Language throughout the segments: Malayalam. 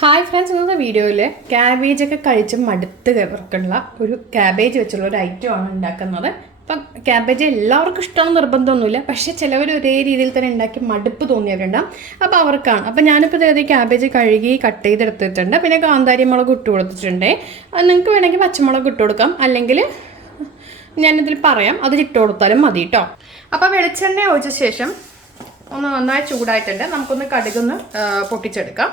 ഹായ് ഫ്രണ്ട്സ് ഇന്നത്തെ വീഡിയോയിൽ ക്യാബേജ് ഒക്കെ കഴിച്ച് മടുത്ത് കവർക്കുള്ള ഒരു ക്യാബേജ് വെച്ചുള്ള ഒരു ഐറ്റം ആണ് ഉണ്ടാക്കുന്നത്. അപ്പം ക്യാബേജ് എല്ലാവർക്കും ഇഷ്ടമാണ് നിർബന്ധമൊന്നുമില്ല. പക്ഷേ ചിലവർ ഒരേ രീതിയിൽ തന്നെ ഉണ്ടാക്കി മടുപ്പ് തോന്നിയവരുണ്ടാവും. അപ്പോൾ അവർക്കാണ്. അപ്പം ഞാനിപ്പോൾ ഇതേ ക്യാബേജ് കഴുകി കട്ട് ചെയ്തെടുത്തിട്ടുണ്ട്. പിന്നെ കാന്താരി മുളക് ഇട്ട് കൊടുത്തിട്ടുണ്ട്. നിങ്ങൾക്ക് വേണമെങ്കിൽ പച്ചമുളക് ഇട്ട് കൊടുക്കാം. അല്ലെങ്കിൽ ഞാനിതിൽ പറയാം. അത് ഇട്ട് കൊടുത്താലും മതി കേട്ടോ അപ്പോൾ വെളിച്ചെണ്ണ ഒഴിച്ച ശേഷം ഒന്ന് നന്നായി ചൂടായിട്ടുണ്ട്. നമുക്കൊന്ന് കടുകൊന്ന് പൊട്ടിച്ചെടുക്കാം.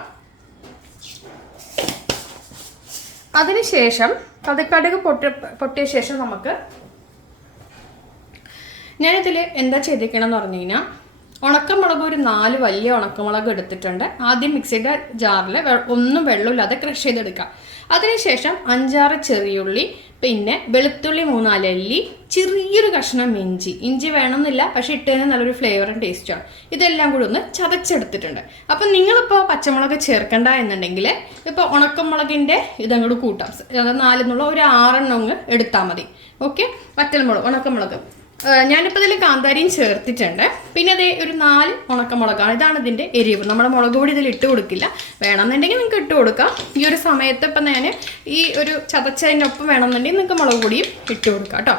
അതിനുശേഷം അത് കടുക് പൊട്ടി പൊട്ടിയ ശേഷം നമുക്ക് ഞാനിതിൽ എന്താ ചെയ്തിരിക്കണം എന്ന് പറഞ്ഞു കഴിഞ്ഞാൽ ഉണക്കമുളക് ഒരു നാല് വലിയ ഉണക്കമുളക് എടുത്തിട്ടുണ്ട്. ആദ്യം മിക്സിയുടെ ജാറിൽ ഒന്നും വെള്ളമില്ലാതെ ക്രഷ് ചെയ്തെടുക്കുക അതിനുശേഷം അഞ്ചാറ് ചെറിയുള്ളി പിന്നെ വെളുത്തുള്ളി മൂന്നാൽ അല്ലി ചെറിയൊരു കഷ്ണം ഇഞ്ചി. ഇഞ്ചി വേണമെന്നില്ല പക്ഷെ ഇട്ടതിന് നല്ലൊരു ഫ്ലേവറും ടേസ്റ്റുമാണ് ഇതെല്ലാം കൂടി ഒന്ന് ചതച്ചെടുത്തിട്ടുണ്ട്. അപ്പം നിങ്ങളിപ്പോൾ പച്ചമുളക് ചേർക്കണ്ട എന്നുണ്ടെങ്കിൽ ഇപ്പോൾ ഉണക്കമുളകിന്റെ ഇതങ്ങോട്ട് കൂട്ടാം. നാലെന്നുള്ള ഒരു ആറെണ്ണം എടുത്താൽ മതി. ഓക്കെ വറ്റൽമുളക് ഉണക്കമുളക്. ഞാനിപ്പോൾ ഇതിൽ കാന്താരിയും ചേർത്തിട്ടുണ്ട്. പിന്നെ അതേ ഒരു നാല് ഉണക്കമുളകാണ്. ഇതാണ് ഇതിന്റെ എരിവ്. നമ്മുടെ മുളക് പൊടി ഇതിൽ ഇട്ട് കൊടുക്കില്ല. വേണമെന്നുണ്ടെങ്കിൽ നിങ്ങൾക്ക് ഇട്ട് കൊടുക്കാം. ഈ ഒരു സമയത്ത് ഇപ്പം ഞാൻ ഈ ഒരു ചതച്ചതിനൊപ്പം വേണമെന്നുണ്ടെങ്കിൽ നിങ്ങൾക്ക് മുളക് പൊടിയും ഇട്ട് കൊടുക്കാം കേട്ടോ.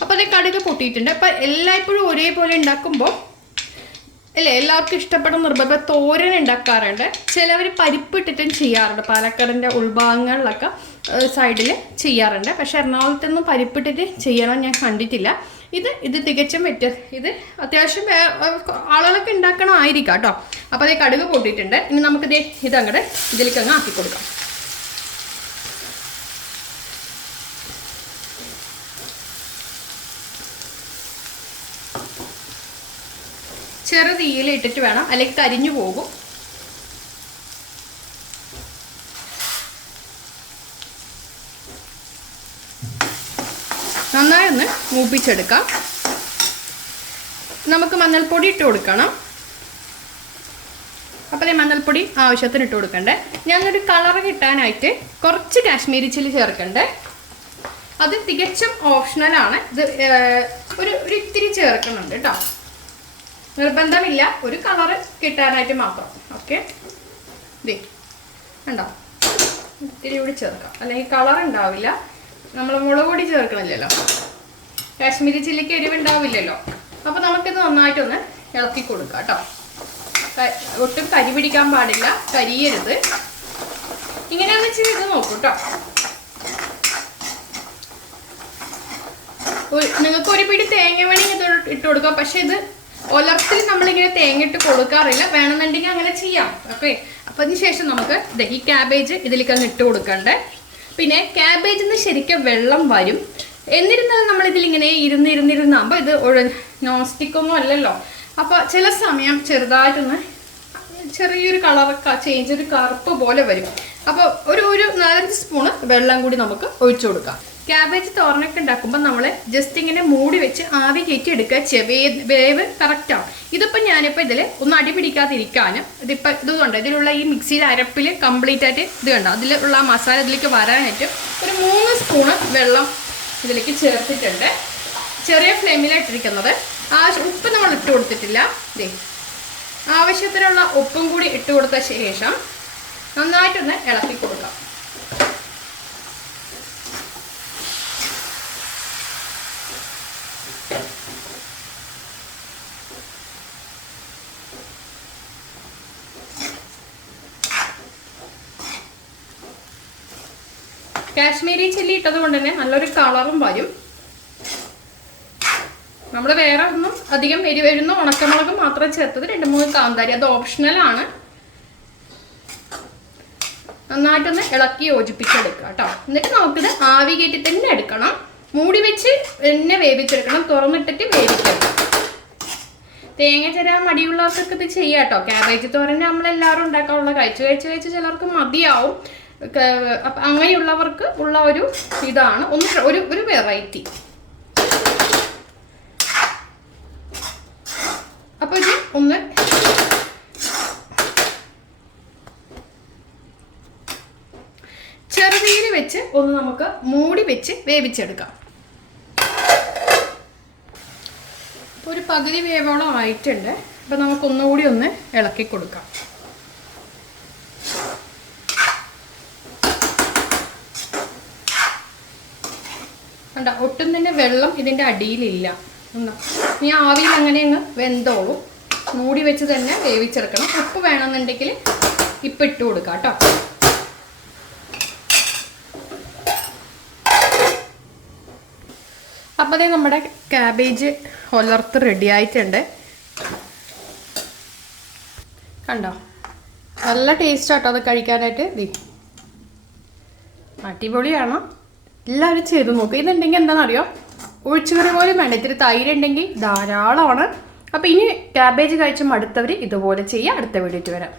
അപ്പോൾ അതേ കടുക് പൊട്ടിയിട്ടുണ്ട്. അപ്പം എല്ലായ്പ്പോഴും ഒരേപോലെ ഉണ്ടാക്കുമ്പോൾ അല്ലേ എല്ലാവർക്കും ഇഷ്ടപ്പെടുന്ന നിർബന്ധം തോരൻ ഉണ്ടാക്കാറുണ്ട്. ചിലവർ പരിപ്പ് പരിപ്പിട്ടിട്ടും ചെയ്യാറുണ്ട്. പാലക്കാടിന്റെ ഉൾഭാഗങ്ങളിലൊക്കെ സൈഡിൽ ചെയ്യാറുണ്ട്. പക്ഷേ എറണാകുളത്തൊന്നും പരിപ്പിട്ടിട്ട് ചെയ്യണം ഞാൻ കണ്ടിട്ടില്ല. ഇത് ഇത് തികച്ചും വ്യത്യ ഇത് അത്യാവശ്യം ആളുകളൊക്കെ ഉണ്ടാക്കണമായിരിക്കാം കേട്ടോ. അപ്പോൾ അതേ കടുക് പൊട്ടിയിട്ടുണ്ട് ഇനി നമുക്കിത് അങ്ങോട്ട് ഇതിലേക്ക് അങ്ങ് ആക്കി കൊടുക്കാം. ചെറുതീയിലിട്ടിട്ട് വേണം അല്ലെങ്കിൽ കരിഞ്ഞു പോകും നന്നായി ഒന്ന് മൂപ്പിച്ചെടുക്കാം. നമുക്ക് മഞ്ഞൾപ്പൊടി ഇട്ട് കൊടുക്കണം. അപ്പോൾ ഈ മഞ്ഞൾപ്പൊടി ആവശ്യത്തിന് ഇട്ട് കൊടുക്കണ്ടേ. ഞാനൊരു കളർ കിട്ടാനായിട്ട് കുറച്ച് കാശ്മീരി ചില്ലി ചേർക്കണ്ടേ. അത് തികച്ചും ഓപ്ഷണലാണ് ഇത് ഒരു ഒരു ഇത്തിരി ചേർക്കുന്നുണ്ട് കേട്ടോ നിർബന്ധമില്ല. ഒരു കളർ കിട്ടാനായിട്ട് മാത്രം. ഓക്കെ? ദേ കണ്ടോ? ഇത്തിരി കൂടി ചേർക്കാം. അല്ലെങ്കിൽ കളർ ഉണ്ടാവില്ല. നമ്മൾ മുളക് പൊടി ചേർക്കണില്ലല്ലോ. കാശ്മീരി ചില്ലിക്ക് എരിവുണ്ടാവില്ലല്ലോ. അപ്പൊ അപ്പോൾ നമുക്കിത് നന്നായിട്ടൊന്ന് ഇളക്കി കൊടുക്കാം കേട്ടോ. ഒട്ടും കരി പിടിക്കാൻ പാടില്ല കരിയരുത്. ഇങ്ങനെ ഒന്ന് ഇത് നോക്കൂ കേട്ടോ നിങ്ങൾക്ക് ഒരു പിടി തേങ്ങ വേണമെങ്കിൽ ഇത് ഇട്ട് കൊടുക്കാം. പക്ഷെ ഇത് ഒലർത്തിൽ നമ്മളിങ്ങനെ തേങ്ങ ഇട്ട് കൊടുക്കാറില്ല. വേണമെന്നുണ്ടെങ്കിൽ അങ്ങനെ ചെയ്യാം. ഓക്കെ? അപ്പം അതിന് ശേഷം നമുക്ക് ഈ ക്യാബേജ് ഇതിലേക്ക് അങ്ങ് ഇട്ട് കൊടുക്കണ്ടേ. പിന്നെ ക്യാബേജിൽ നിന്ന് ശരിക്കും വെള്ളം വരും. എന്നിരുന്നാലും നമ്മൾ ഇതിലിങ്ങനെ ഇരുന്ന് ഇരുന്നിരുന്നാകുമ്പോൾ ഇത് നോൺ സ്റ്റിക്കൊന്നും അല്ലല്ലോ. അപ്പോൾ ചില സമയം ചെറുതായിട്ടൊന്ന് ചെറിയൊരു കളറൊക്കെ ചേഞ്ച് ഒരു കറുപ്പ് പോലെ വരും. അപ്പോൾ ഒരു ഒരു നാലഞ്ച് സ്പൂണ് വെള്ളം കൂടി നമുക്ക് ഒഴിച്ചു കൊടുക്കാം. ക്യാബേജ് തോരനൊക്കെ ഉണ്ടാക്കുമ്പോൾ നമ്മൾ ജസ്റ്റ് ഇങ്ങനെ മൂടി വെച്ച് ആവി കയറ്റി എടുക്കുക. ചെവേ വേവ് കറക്റ്റാവും ഇതിപ്പോൾ ഞാനിപ്പോൾ ഇതിൽ ഒന്ന് അടിപിടിക്കാതിരിക്കാനും ഇതിപ്പോൾ ഇതുകൊണ്ട് ഇതിലുള്ള ഈ മിക്സിയിൽ അരപ്പിൽ കംപ്ലീറ്റ് ആയിട്ട് ഇത് കണ്ടോ? അതിലുള്ള മസാല ഇതിലേക്ക് വരാനായിട്ട് ഒരു മൂന്ന് സ്പൂണ് വെള്ളം ഇതിലേക്ക് ചേർത്തിട്ടുണ്ട് ചെറിയ ഫ്ലെയിമിലിട്ടിരിക്കുന്നത്. ആ ഉപ്പ് നമ്മൾ ഇട്ട് കൊടുത്തിട്ടില്ല. ദേ ആവശ്യത്തിനുള്ള ഉപ്പും കൂടി ഇട്ട് കൊടുത്ത ശേഷം നന്നായിട്ടൊന്ന് ഇളക്കി കൊടുക്കാം. കാശ്മീരി ചില്ലി ഇട്ടത് കൊണ്ട് തന്നെ നല്ലൊരു കളറും വരും. നമ്മൾ വേറെ ഒന്നും അധികം എരിവരുന്ന ഉണക്കമുളക് മാത്രം ചേർത്തത് രണ്ട് മൂന്ന് കാന്താരി. അത് ഓപ്ഷണലാണ് നന്നായിട്ടൊന്ന് ഇളക്കി യോജിപ്പിച്ചെടുക്കുക കേട്ടോ. എന്നിട്ട് നമുക്കിത് ആവി കയറ്റി തന്നെ എടുക്കണം. മൂടി വെച്ച് തന്നെ വേവിച്ചെടുക്കണം. തുറന്നിട്ടിട്ട് വേവിക്കണം തേങ്ങ ചേരാൻ മടിയുള്ളവർക്കൊക്കെ ഇത് ചെയ്യാം കേട്ടോ. ക്യാബേജ് തോരൻ നമ്മളെല്ലാവരും ഉണ്ടാക്കാറുള്ള കഴിച്ച് കഴിച്ച് കഴിച്ച് ചിലർക്ക് മതിയാവും. അങ്ങനെയുള്ളവർക്ക് ഉള്ള ഒരു ഇതാണ്. ഒന്ന് ഒരു ഒരു വെറൈറ്റി അപ്പോൾ ഇത് ഒന്ന് ചെറുതീയിൽ വെച്ച് ഒന്ന് നമുക്ക് മൂടി വെച്ച് വേവിച്ചെടുക്കാം. ഒരു പകുതി വേവോളം ആയിട്ടുണ്ട്. അപ്പോൾ നമുക്ക് ഒന്നുകൂടി ഒന്ന് ഇളക്കി കൊടുക്കാം. കണ്ട? ഒട്ടും തന്നെ വെള്ളം ഇതിന്റെ അടിയിലില്ല? ഇനി ആവിയിൽ അങ്ങനെ അങ്ങ് വെന്തോളും. മൂടി വെച്ച് തന്നെ വേവിച്ചെടുക്കണം. ഉപ്പ് വേണമെന്നുണ്ടെങ്കിൽ ഇപ്പം ഇട്ട് കൊടുക്കാം കേട്ടോ. അപ്പോൾ അതേ നമ്മുടെ ക്യാബേജ് ഒലർത്ത് റെഡി ആയിട്ടുണ്ട്. കണ്ടോ? നല്ല ടേസ്റ്റ് ആട്ടോ അത് കഴിക്കാനായിട്ട്. ദേ. അടിപൊളിയാണ്. എല്ലാവരും ചെയ്ത് നോക്കുക ഇതുണ്ടെങ്കിൽ എന്താണെന്നറിയോ? ഒഴിച്ചുകറി പോലും വേണ്ട. ഇത്തിരി തൈര് ഉണ്ടെങ്കിൽ ധാരാളമാണ്. അപ്പോൾ ഇനി ക്യാബേജ് കഴിച്ച് മടുത്തവർ ഇതുപോലെ ചെയ്യുക. അടുത്ത വീഡിയോ വരാം.